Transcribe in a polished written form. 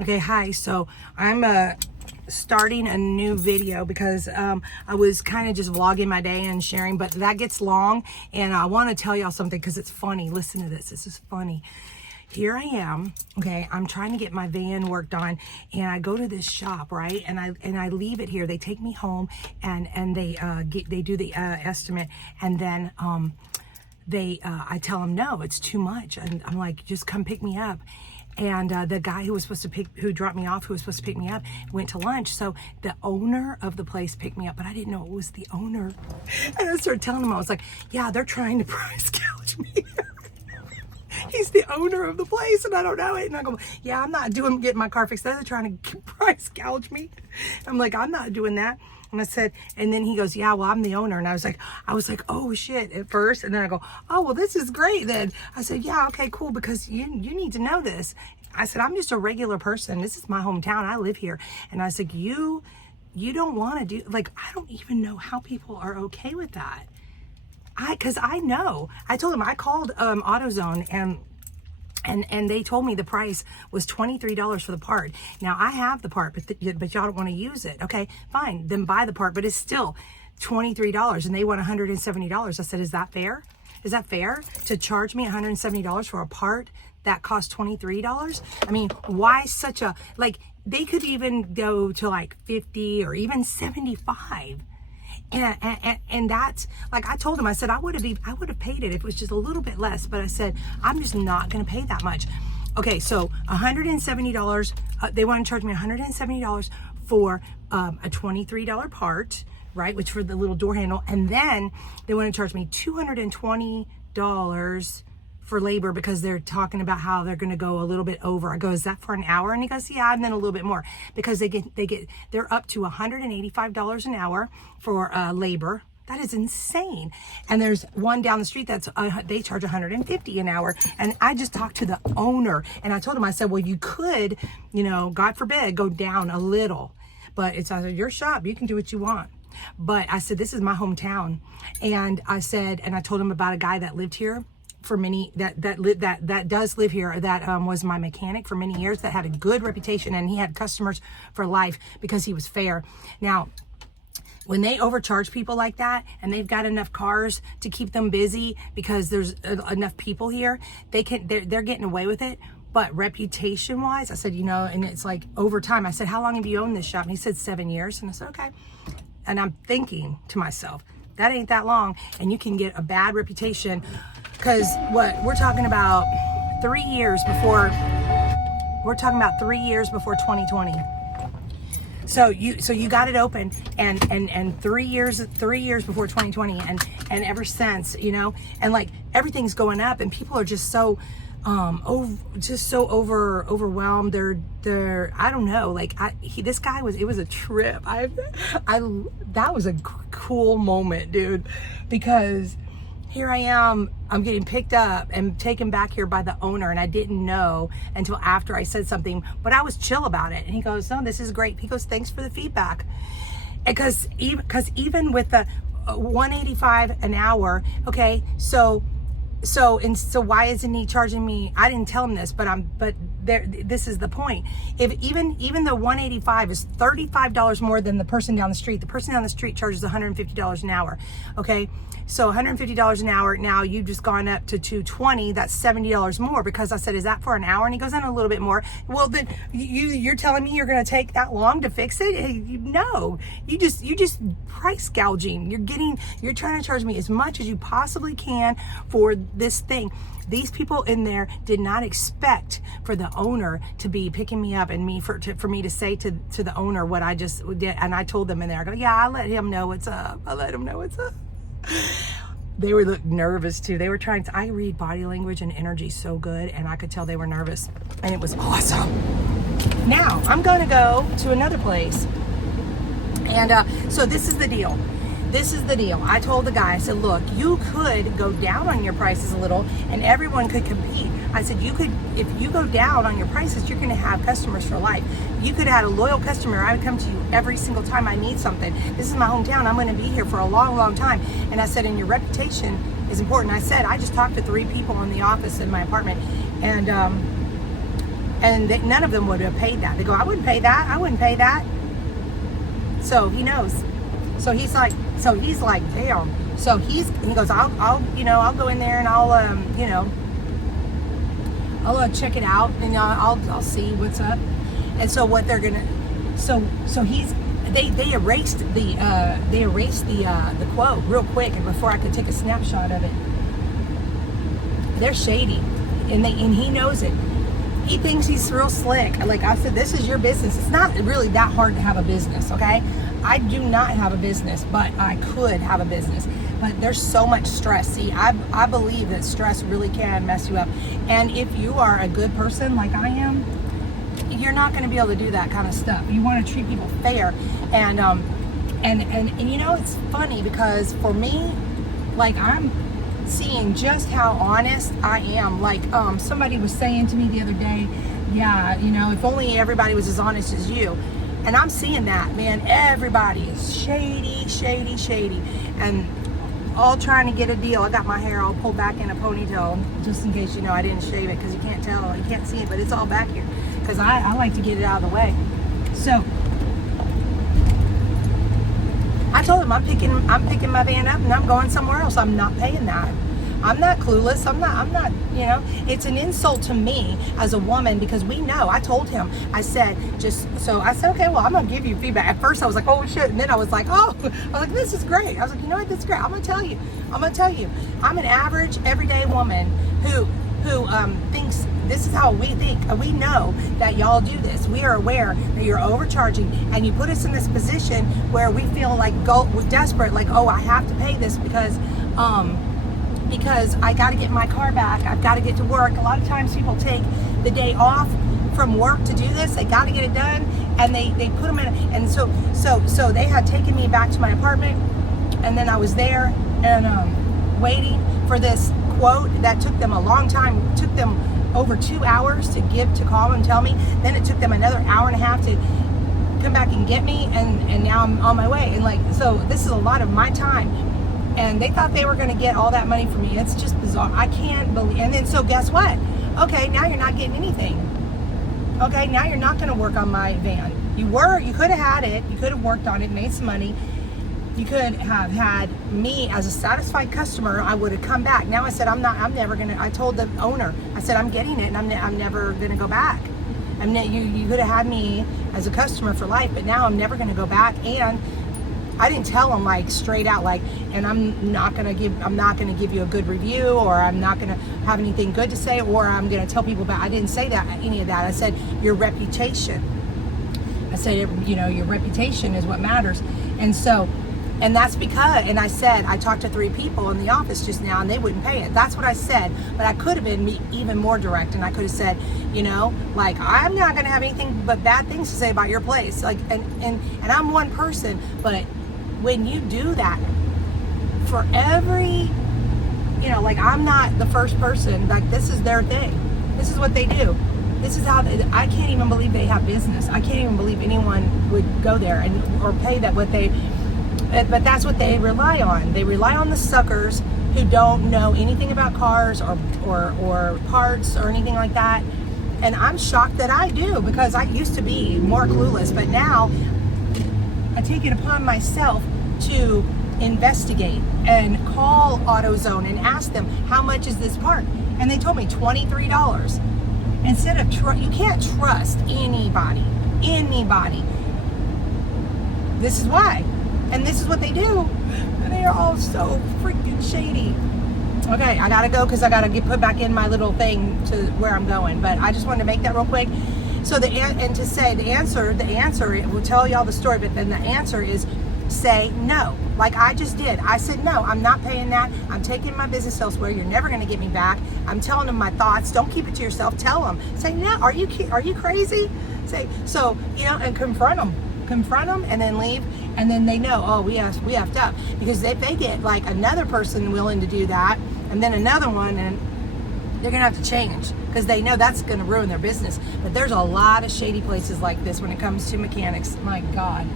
Okay, hi. So I'm starting a new video because I was kind of just vlogging my day and sharing, but that gets long, and I want to tell y'all something because it's funny. Listen to this. This is funny. Here I am. Okay, I'm trying to get my van worked on, and I go to this shop, right? And I leave it here. They take me home, and they do the estimate, and then I tell them no, it's too much, and I'm like, just come pick me up. And the guy who dropped me off, who was supposed to pick me up, went to lunch. So the owner of the place picked me up, but I didn't know it was the owner. And I started telling him, I was like, yeah, they're trying to price gouge me. He's the owner of the place, and I don't know it. And I go, yeah, I'm not getting my car fixed. They're trying to price gouge me. I'm like, I'm not doing that. And I said, and then he goes, yeah, well, I'm the owner. And I was like, oh shit, at first. And then I go, oh, well, this is great then. I said, yeah, okay, cool, because you need to know this. I said, I'm just a regular person. This is my hometown. I live here. And I said, you don't want to do, like, I don't even know how people are okay with that. Because I know. I told him, I called AutoZone, and they told me the price was $23 for the part. Now I have the part, but y'all don't want to use it. Okay, fine, then buy the part, but it's still $23, and they want $170. I said, is that fair? Is that fair to charge me $170 for a part that costs $23? I mean, why such a, like, they could even go to like 50 or even 75. And that's, like, I told him, I said, I would have paid it if it was just a little bit less, but I said, I'm just not going to pay that much. Okay, so $170, they want to charge me $170 for a $23 part, right, which for the little door handle, and then they want to charge me $220 for labor because they're talking about how they're going to go a little bit over. I go, is that for an hour? And he goes, yeah, and then a little bit more, because they're up to $185 an hour for labor. That is insane. And there's one down the street that's they charge $150 an hour. And I just talked to the owner, and I told him, I said, well, you could, God forbid, go down a little, but it's your shop. You can do what you want. But I said, this is my hometown. And I said, and I told him about a guy that lived here for many, that does live here, that was my mechanic for many years, that had a good reputation, and he had customers for life because he was fair. Now, when they overcharge people like that, and they've got enough cars to keep them busy because there's enough people here, they're getting away with it. But reputation wise, I said, and it's like over time, I said, how long have you owned this shop? And he said 7 years. And I said, okay. And I'm thinking to myself, that ain't that long, and you can get a bad reputation. Because we're talking about 3 years before 2020. So you got it open, and 3 years before 2020, and ever since, and like everything's going up, and people are just so overwhelmed. They're I don't know, like this guy it was a trip. That was a cool moment, dude, because here I am, I'm getting picked up and taken back here by the owner, and I didn't know until after I said something, but I was chill about it. And he goes, no, this is great. He goes, thanks for the feedback. Because even with the $185 an hour, okay, so why isn't he charging me? I didn't tell him this, but this is the point. If even the $185 is $35 more than the person down the street. The person down the street charges $150 an hour. Okay, so $150 an hour. Now you've just gone up to $220. That's $70 more, because I said, is that for an hour? And he goes, in a little bit more. Well, then you're telling me you're going to take that long to fix it? No, you just price gouging. You're trying to charge me as much as you possibly can for this thing. These people in there did not expect for the owner to be picking me up, and for me to say to the owner what I just did. And I told them in there, I go, yeah, I let him know what's up. They were nervous too. They were I read body language and energy so good, and I could tell they were nervous, and it was awesome. Now I'm going to go to another place, and so this is the deal. I told the guy, I said, look, you could go down on your prices a little, and everyone could compete. I said, if you go down on your prices, you're going to have customers for life. You could have had a loyal customer. I would come to you every single time I need something. This is my hometown. I'm going to be here for a long, long time. And I said, and your reputation is important. I said, I just talked to 3 people in the office in my apartment, and And none of them would have paid that. They go, I wouldn't pay that. I wouldn't pay that. So he knows. So he's like, damn. So he goes, I'll go in there and I'll check it out, and I'll see what's up. And so what they're gonna, they erased the quote real quick, and before I could take a snapshot of it. They're shady, and he knows it. He thinks he's real slick. Like I said, this is your business. It's not really that hard to have a business, okay? I do not have a business, but I could have a business. But there's so much stress. See, I believe that stress really can mess you up. And if you are a good person like I am, you're not going to be able to do that kind of stuff. You want to treat people fair. And you know, it's funny because for me, like, I'm seeing just how honest I am. Like, somebody was saying to me the other day, yeah, you know, if only everybody was as honest as you. And I'm seeing that, man. Everybody is shady, shady, shady, and all trying to get a deal. I got my hair all pulled back in a ponytail, just in case, you know, I didn't shave it, because you can't tell, you can't see it, but it's all back here, because I like to get it out of the way. So I told him I'm picking my van up and I'm going somewhere else. I'm not paying that. I'm not clueless. I'm not, you know, it's an insult to me as a woman, because we know, I told him, I said, okay, well, I'm going to give you feedback. At first I was like, oh shit. And then I was like, this is great. I was like, you know what, this is great. I'm going to tell you, I'm an average, everyday woman who thinks this is how we think. We know that y'all do this. We are aware that you're overcharging, and you put us in this position where we feel like we're desperate, like, oh, I have to pay this because I got to get my car back. I've got to get to work. A lot of times people take the day off from work to do this. They got to get it done, and they put them in. And so they had taken me back to my apartment, and then I was there and waiting for this quote that took them a long time. It took them over 2 hours to call and tell me. Then it took them another hour and a half to come back and get me, and now I'm on my way. And like, so this is a lot of my time. And they thought they were going to get all that money from me. It's just bizarre. I can't believe. And then, so guess what? Okay, now you're not getting anything. Okay, now you're not going to work on my van. You could have had it. You could have worked on it, made some money. You could have had me as a satisfied customer. I would have come back. Now I said, I told the owner, I said, I'm getting it, and I'm never going to go back. You could have had me as a customer for life, but now I'm never going to go back. And I didn't tell them like straight out, like, and I'm not gonna give you a good review, or I'm not gonna have anything good to say, or I'm gonna tell people about. I didn't say that, any of that. I said your reputation. I said, you know, your reputation is what matters. And so, and that's because, and I said, I talked to 3 people in the office just now, and they wouldn't pay it. That's what I said. But I could have been even more direct, and I could have said, you know, like, I'm not gonna have anything but bad things to say about your place. Like, and I'm one person, but when you do that for every, you know, like, I'm not the first person, like, this is their thing. This is what they do. This is how I can't even believe they have business. I can't even believe anyone would go there or pay that but that's what they rely on. They rely on the suckers who don't know anything about cars or parts or anything like that. And I'm shocked that I do, because I used to be more clueless, but now I take it upon myself to investigate and call AutoZone and ask them, how much is this part? And they told me $23. Instead of you can't trust anybody. This is why. And this is what they do. They are all so freaking shady. Okay, I gotta go, because I gotta get put back in my little thing to where I'm going. But I just wanted to make that real quick. So the answer, it will tell y'all the story, but then the answer is say no, like I just did. I said, no, I'm not paying that. I'm taking my business elsewhere. You're never going to get me back. I'm telling them my thoughts. Don't keep it to yourself. Tell them. Say, no, are you crazy? Say, so, you know, and confront them, and then leave. And then they know, oh, we effed up. Because if they get like another person willing to do that, and then another one, and they're going to have to change, because they know that's going to ruin their business. But there's a lot of shady places like this when it comes to mechanics. My God.